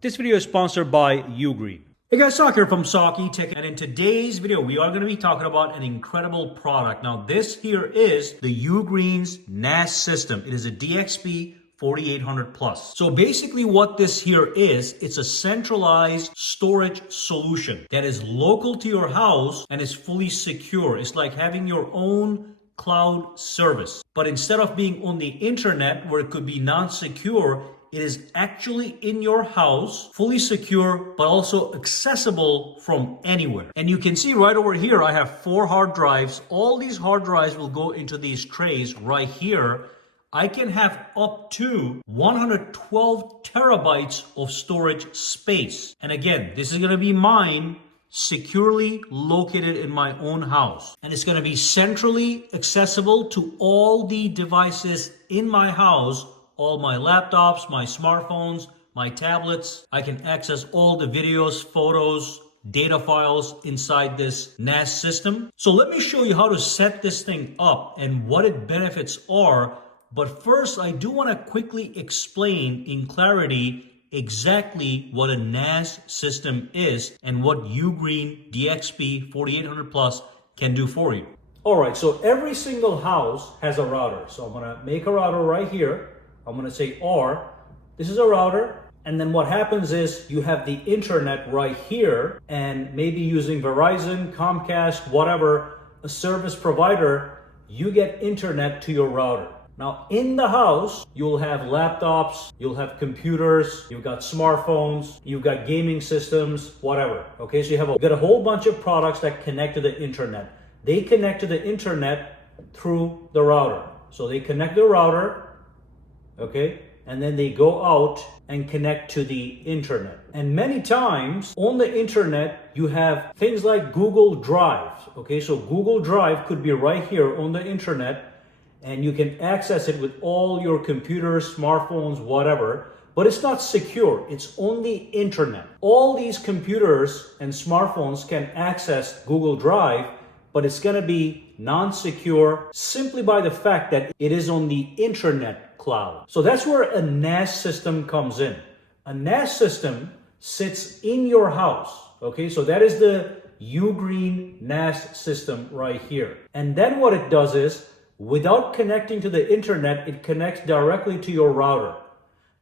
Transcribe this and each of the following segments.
This video is sponsored by UGREEN. Hey guys, Sak here from sakitech, and in today's video we are going to be talking about an incredible product. Now this here is the UGREEN's NAS system. It is a DXP4800 Plus. So basically what this here is, it's a centralized storage solution that is local to your house and is fully secure. It's like having your own cloud service. But instead of being on the internet where it could be non-secure, it is actually in your house, fully secure, but also accessible from anywhere. And you can see right over here, I have 4 hard drives. All these hard drives will go into these trays right here. I can have up to 112 terabytes of storage space. And again, this is going to be mine, securely located in my own house. And it's going to be centrally accessible to all the devices in my house. All my laptops, my smartphones, my tablets. I can access all the videos, photos, data files inside this NAS system. So let me show you how to set this thing up and what its benefits are. But first, I do want to quickly explain in clarity exactly what a NAS system is and what UGREEN DXP4800 Plus can do for you. All right, so every single house has a router. So I'm going to make a router right here. I'm going to say R. This is a router. And then what happens is you have the internet right here, and maybe using Verizon, Comcast, whatever, a service provider, you get internet to your router. Now in the house, you'll have laptops, you'll have computers, you've got smartphones, you've got gaming systems, whatever. Okay, so you've got a whole bunch of products that connect to the internet. They connect to the internet through the router. So they connect the router, okay, and then they go out and connect to the internet. And many times on the internet, you have things like Google Drive. Okay, so Google Drive could be right here on the internet, and you can access it with all your computers, smartphones, whatever, but it's not secure. It's on the internet. All these computers and smartphones can access Google Drive, but it's going to be non-secure simply by the fact that it is on the internet cloud. So that's where a NAS system comes in. A NAS system sits in your house. Okay, so that is the UGREEN NAS system right here. And then what it does is, without connecting to the internet, it connects directly to your router.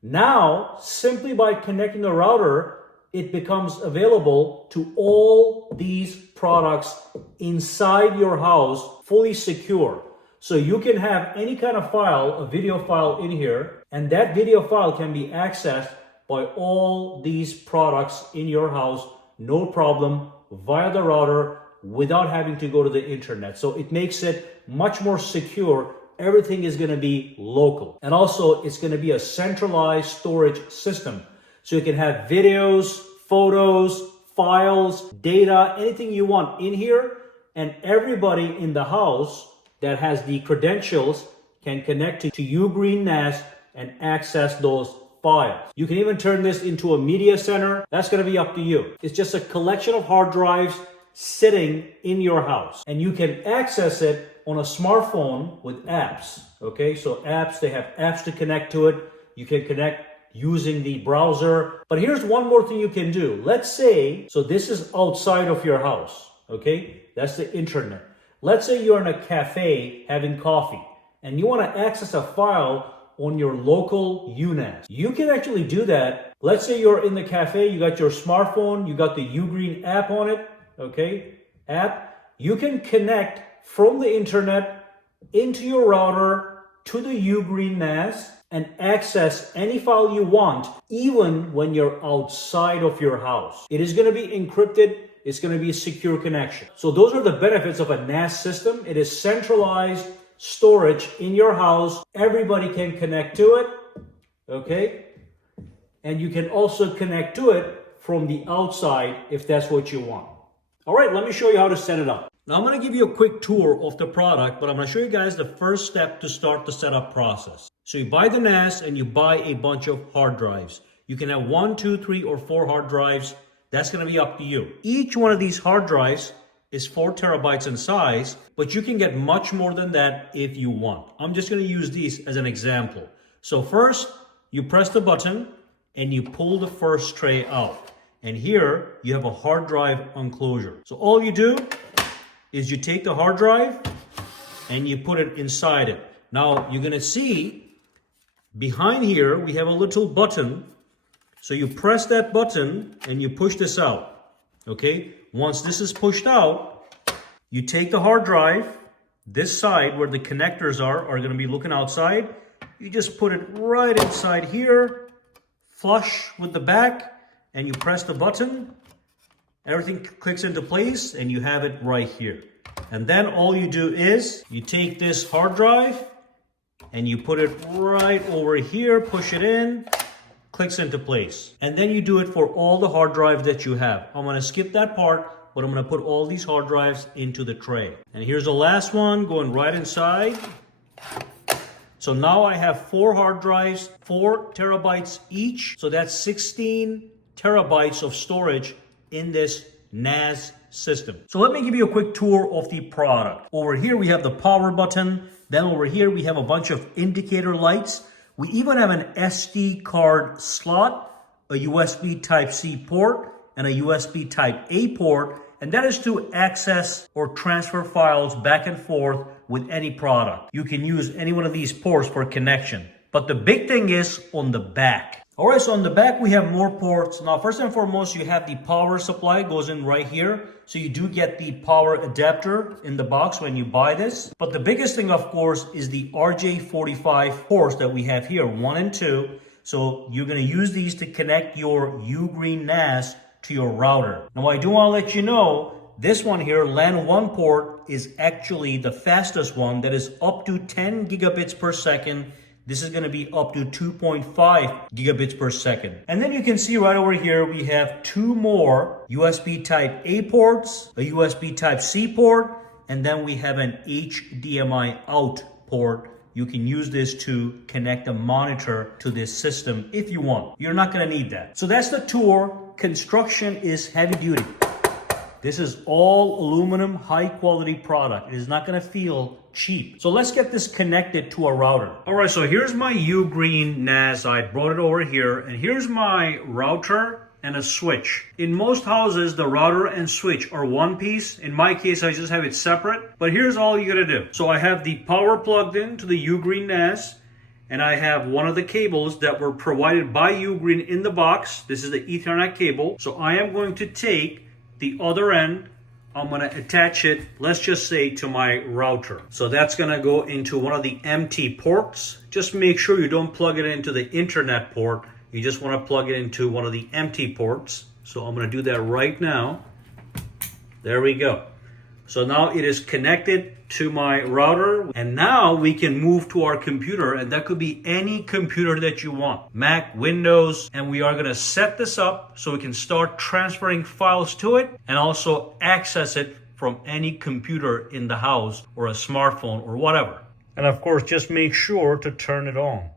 Now, simply by connecting the router, it becomes available to all these products inside your house, fully secure. So you can have any kind of file, a video file in here, and that video file can be accessed by all these products in your house, no problem, via the router, without having to go to the internet. So it makes it much more secure. Everything is going to be local. And also, it's going to be a centralized storage system. So you can have videos, photos, files, data, anything you want in here, and everybody in the house that has the credentials can connect to UGREEN NAS and access those files. You can even turn this into a media center. That's going to be up to you. It's just a collection of hard drives sitting in your house, and you can access it on a smartphone with apps. Okay, so apps, they have apps to connect to it. You can connect using the browser. But here's one more thing you can do. Let's say, so this is outside of your house. Okay, that's the internet. Let's say you're in a cafe having coffee and you want to access a file on your local UNAS. You can actually do that. Let's say you're in the cafe, you got your smartphone, you got the UGREEN app on it, okay, app. You can connect from the internet into your router to the UGREEN NAS and access any file you want, even when you're outside of your house. It is going to be encrypted. It's going to be a secure connection. So those are the benefits of a NAS system. It is centralized storage in your house. Everybody can connect to it, okay? And you can also connect to it from the outside if that's what you want. All right, let me show you how to set it up. Now I'm going to give you a quick tour of the product, but I'm going to show you guys the first step to start the setup process. So you buy the NAS and you buy a bunch of hard drives. You can have 1, 2, 3, or 4 hard drives. That's going to be up to you. Each one of these hard drives is 4 terabytes in size, but you can get much more than that if you want. I'm just going to use these as an example. So first, you press the button and you pull the first tray out. And here you have a hard drive enclosure. So all you do is you take the hard drive and you put it inside it. Now you're gonna see behind here we have a little button. So you press that button and you push this out. Okay, once this is pushed out, you take the hard drive, this side where the connectors are gonna be looking outside. You just put it right inside here, flush with the back, and you press the button. Everything clicks into place and you have it right here. And then all you do is you take this hard drive and you put it right over here, push it in, clicks into place. And then you do it for all the hard drives that you have. I'm gonna skip that part, but I'm gonna put all these hard drives into the tray. And here's the last one going right inside. So now I have 4 hard drives, 4 terabytes each. So that's 16 terabytes of storage in this NAS system. So let me give you a quick tour of the product. Over here we have the power button. Then over here we have a bunch of indicator lights. We even have an SD card slot, a USB Type-C port, and a USB Type-A port. And that is to access or transfer files back and forth with any product. You can use any one of these ports for connection. But the big thing is on the back. All right, so on the back, we have more ports. Now, first and foremost, you have the power supply goes in right here. So you do get the power adapter in the box when you buy this. But the biggest thing, of course, is the RJ45 ports that we have here, 1 and 2. So you're gonna use these to connect your UGREEN NAS to your router. Now, I do wanna let you know, this one here, LAN 1 port, is actually the fastest one. That is up to 10 gigabits per second. This is going to be up to 2.5 gigabits per second. And then you can see right over here, we have 2 more USB Type-A ports, a USB Type-C port, and then we have an HDMI out port. You can use this to connect a monitor to this system if you want. You're not going to need that. So that's the tour. Construction is heavy duty. This is all aluminum, high quality product. It is not going to feel cheap. So let's get this connected to a router. All right, so here's my UGREEN NAS. I brought it over here, and here's my router and a switch. In most houses, the router and switch are one piece. In my case, I just have it separate, but here's all you gotta do. So I have the power plugged in to the UGREEN NAS, and I have one of the cables that were provided by UGREEN in the box. This is the Ethernet cable. So I am going to take the other end, I'm gonna attach it, let's just say, to my router. So that's gonna go into one of the empty ports. Just make sure you don't plug it into the internet port. You just wanna plug it into one of the empty ports. So I'm gonna do that right now. There we go. So now it is connected to my router, and now we can move to our computer, and that could be any computer that you want, Mac, Windows, and we are going to set this up so we can start transferring files to it and also access it from any computer in the house or a smartphone or whatever. And of course, just make sure to turn it on.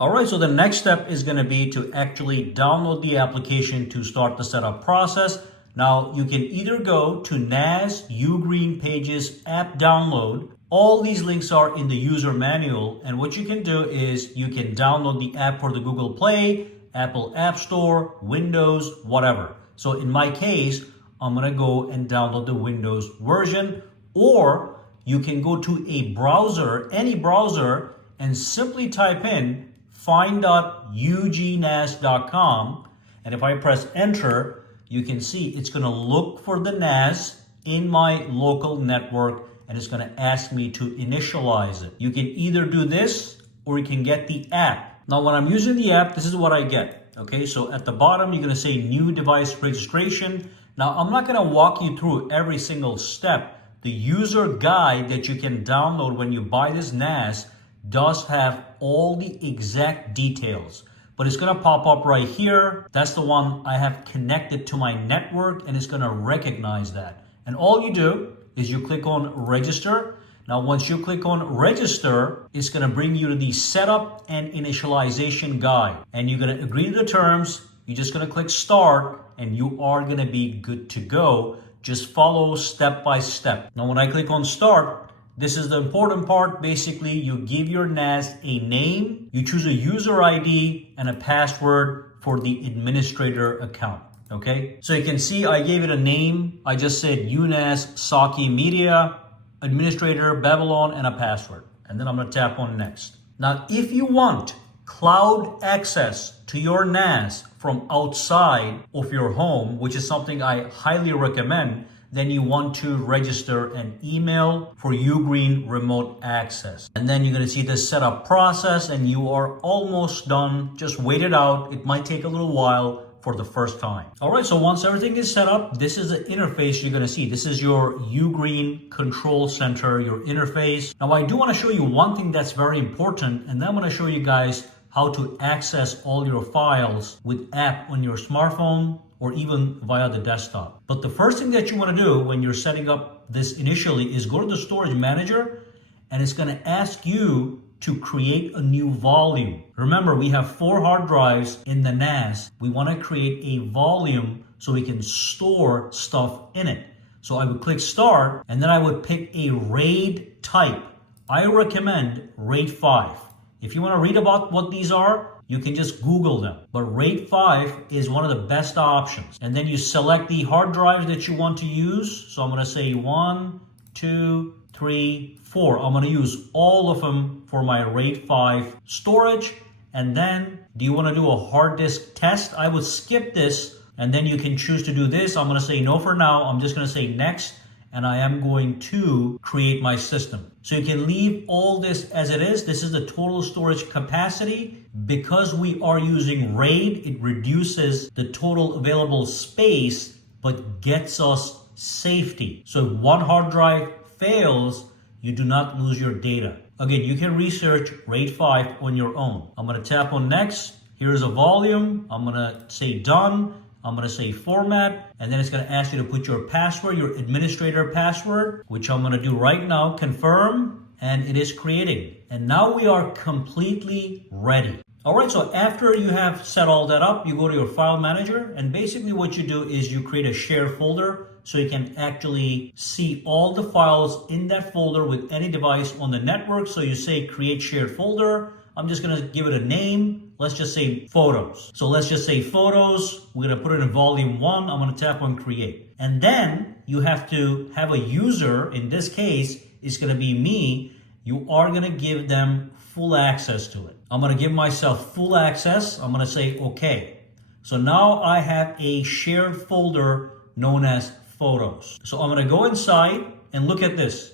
All right, so the next step is going to be to actually download the application to start the setup process. Now, you can either go to NAS UGREEN Pages app download. All these links are in the user manual. And what you can do is you can download the app for the Google Play, Apple App Store, Windows, whatever. So in my case, I'm going to go and download the Windows version. Or you can go to a browser, any browser, and simply type in find.ugnas.com. And if I press enter, you can see it's going to look for the NAS in my local network, and it's going to ask me to initialize it. You can either do this or you can get the app. Now, when I'm using the app, this is what I get. Okay, so at the bottom, you're going to say new device registration. Now, I'm not going to walk you through every single step. The user guide that you can download when you buy this NAS does have all the exact details. But it's going to pop up right here. That's the one I have connected to my network, and it's going to recognize that. And all you do is you click on register. Now, once you click on register, it's going to bring you to the setup and initialization guide. And you're going to agree to the terms. You're just going to click start, and you are going to be good to go. Just follow step by step. Now, when I click on start, This is the important part. Basically, you give your NAS a name, you choose a user ID and a password for the administrator account. Okay, so you can see I gave it a name. I just said UNAS Saki Media, administrator, Babylon, and a password. And then I'm gonna tap on next. Now, if you want cloud access to your NAS from outside of your home, which is something I highly recommend, then you want to register an email for UGREEN remote access. And then you're gonna see the setup process and you are almost done. Just wait it out. It might take a little while for the first time. All right, so once everything is set up, this is the interface you're gonna see. This is your UGREEN control center, your interface. Now, I do wanna show you one thing that's very important, and then I'm gonna show you guys how to access all your files with app on your smartphone or even via the desktop. But the first thing that you wanna do when you're setting up this initially is go to the storage manager, and it's gonna ask you to create a new volume. Remember, we have 4 hard drives in the NAS. We want to create a volume so we can store stuff in it. So I would click start, and then I would pick a RAID type. I recommend RAID 5. If you want to read about what these are, you can just Google them. But RAID 5 is one of the best options. And then you select the hard drives that you want to use. So I'm going to say 1, 2, 3, 4. I'm going to use all of them for my RAID 5 storage. And then, do you want to do a hard disk test? I would skip this, and then you can choose to do this. I'm going to say no for now. I'm just going to say next, and I am going to create my system. So you can leave all this as it is. This is the total storage capacity. Because we are using RAID, it reduces the total available space, but gets us safety. So if one hard drive fails, you do not lose your data. Again, you can research RAID 5 on your own. I'm gonna tap on next. Here's a volume. I'm gonna say done. I'm gonna say format, and then it's gonna ask you to put your password, your administrator password, which I'm gonna do right now, confirm, and it is creating. And now we are completely ready. All right, so after you have set all that up, you go to your file manager, and basically what you do is you create a shared folder so you can actually see all the files in that folder with any device on the network. So you say create shared folder. I'm just gonna give it a name. Let's just say photos. So let's just say photos. We're gonna put it in volume 1. I'm gonna tap on create. And then you have to have a user. In this case, it's gonna be me. You are gonna give them full access to it. I'm gonna give myself full access. I'm gonna say okay. So now I have a shared folder known as photos. So I'm gonna go inside and look at this.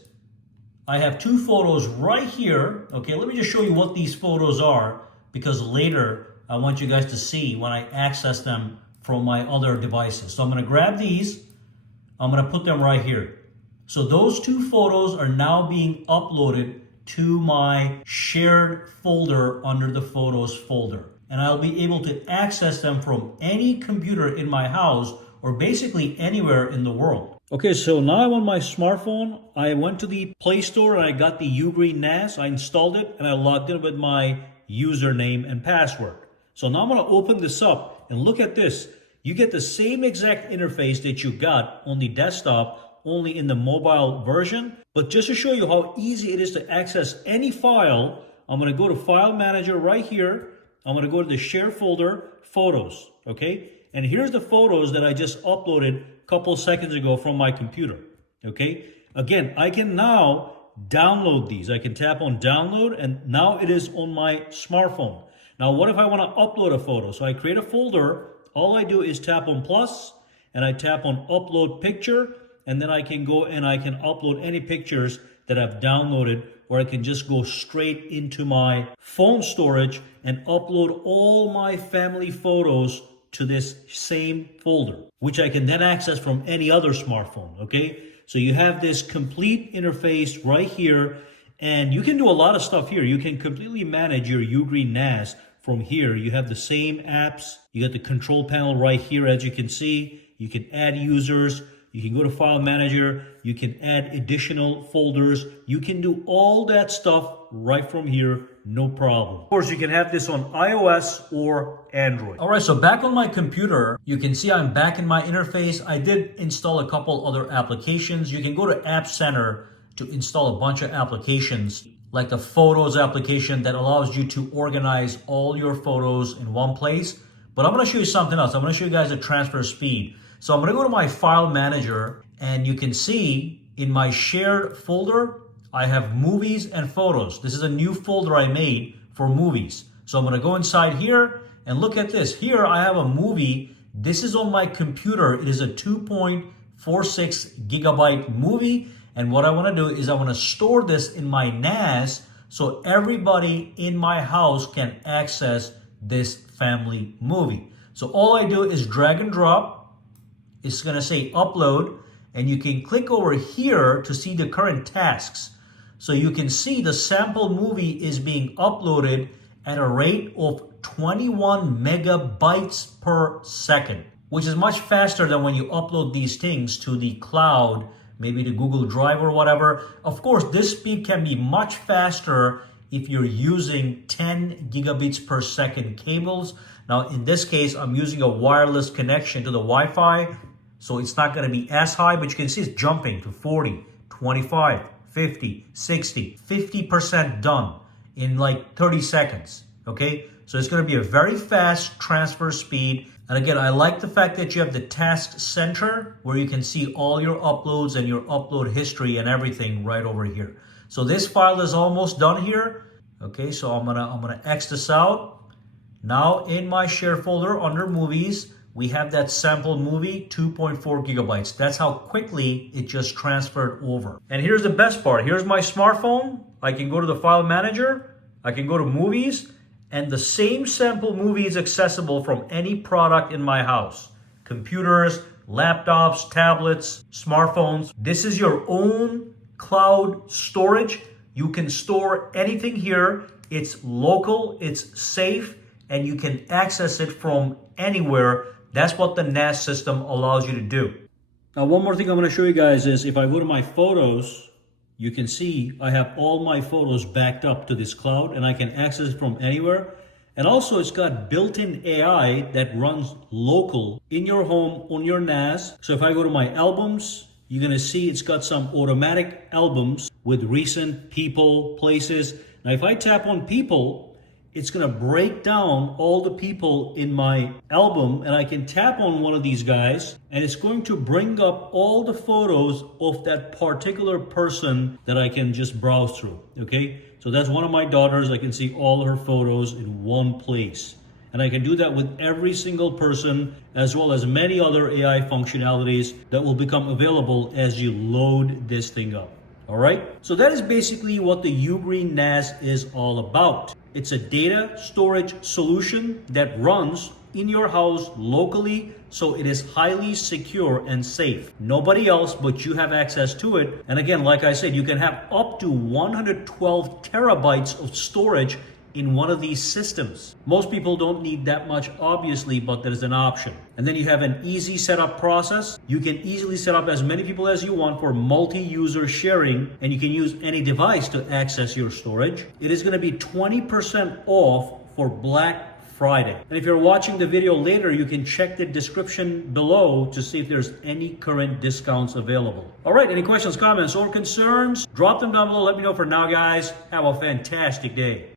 I have 2 photos right here. Okay, let me just show you what these photos are, because later I want you guys to see when I access them from my other devices. So I'm gonna grab these, I'm gonna put them right here. So those 2 photos are now being uploaded to my shared folder under the photos folder. And I'll be able to access them from any computer in my house or basically anywhere in the world. Okay, so now I'm on my smartphone. I went to the Play Store and I got the UGREEN NAS. I installed it and I logged in with my username and password. So now I'm gonna open this up and look at this. You get the same exact interface that you got on the desktop, only in the mobile version. But just to show you how easy it is to access any file, I'm gonna go to File Manager right here. I'm gonna go to the Share folder, Photos, okay? And here's the photos that I just uploaded a couple seconds ago from my computer, okay? Again, I can now download these. I can tap on download and now it is on my smartphone. Now, what if I wanna upload a photo? So I create a folder. All I do is tap on plus and I tap on upload picture, and then I can go and I can upload any pictures that I've downloaded, or I can just go straight into my phone storage and upload all my family photos to this same folder, which I can then access from any other smartphone, okay? So you have this complete interface right here, and you can do a lot of stuff here. You can completely manage your UGREEN NAS from here. You have the same apps. You got the control panel right here, as you can see. You can add users. You can go to File Manager. You can add additional folders. You can do all that stuff right from here, no problem. Of course, you can have this on iOS or Android. All right, so back on my computer, you can see I'm back in my interface. I did install a couple other applications. You can go to App Center to install a bunch of applications, like the Photos application that allows you to organize all your photos in one place. But I'm going to show you something else. I'm going to show you guys the transfer speed. So I'm going to go to my file manager, and you can see in my shared folder, I have movies and photos. This is a new folder I made for movies. So I'm going to go inside here and look at this. Here I have a movie. This is on my computer. It is a 2.46 gigabyte movie. And what I want to do is I want to store this in my NAS so everybody in my house can access this family movie. So all I do is drag and drop. It's going to say upload, and you can click over here to see the current tasks. So you can see the sample movie is being uploaded at a rate of 21 megabytes per second, which is much faster than when you upload these things to the cloud, maybe to Google Drive or whatever. Of course, this speed can be much faster if you're using 10 gigabits per second cables. Now, in this case, I'm using a wireless connection to the Wi-Fi, so it's not going to be as high, but you can see it's jumping to 40, 25, 50, 60, 50% done in like 30 seconds, okay? So it's going to be a very fast transfer speed. And again, I like the fact that you have the task center where you can see all your uploads and your upload history and everything right over here. So this file is almost done here. Okay, so I'm gonna X this out. Now in my share folder under movies, we have that sample movie, 2.4 gigabytes. That's how quickly it just transferred over. And here's the best part. Here's my smartphone. I can go to the file manager. I can go to movies, and the same sample movie is accessible from any product in my house. Computers, laptops, tablets, smartphones. This is your own cloud storage. You can store anything here. It's local, it's safe, and you can access it from anywhere. That's what the NAS system allows you to do. Now, one more thing I'm going to show you guys is if I go to my photos, you can see I have all my photos backed up to this cloud, and I can access it from anywhere. And also, it's got built-in AI that runs local in your home on your NAS. So if I go to my albums, you're going to see it's got some automatic albums with recent people, places. Now, if I tap on people, it's going to break down all the people in my album, and I can tap on one of these guys, and it's going to bring up all the photos of that particular person that I can just browse through, okay? So that's one of my daughters. I can see all her photos in one place. And I can do that with every single person, as well as many other AI functionalities that will become available as you load this thing up. All right, so that is basically what the UGREEN NAS is all about. It's a data storage solution that runs in your house locally, so it is highly secure and safe. Nobody else but you have access to it. And again, like I said, you can have up to 112 terabytes of storage in one of these systems. Most people don't need that much, obviously, but there is an option. And then you have an easy setup process. You can easily set up as many people as you want for multi-user sharing, and you can use any device to access your storage. It is going to be 20% off for Black Friday. And if you're watching the video later, you can check the description below to see if there's any current discounts available. All right, any questions, comments, or concerns? Drop them down below. Let me know. For now, guys, have a fantastic day.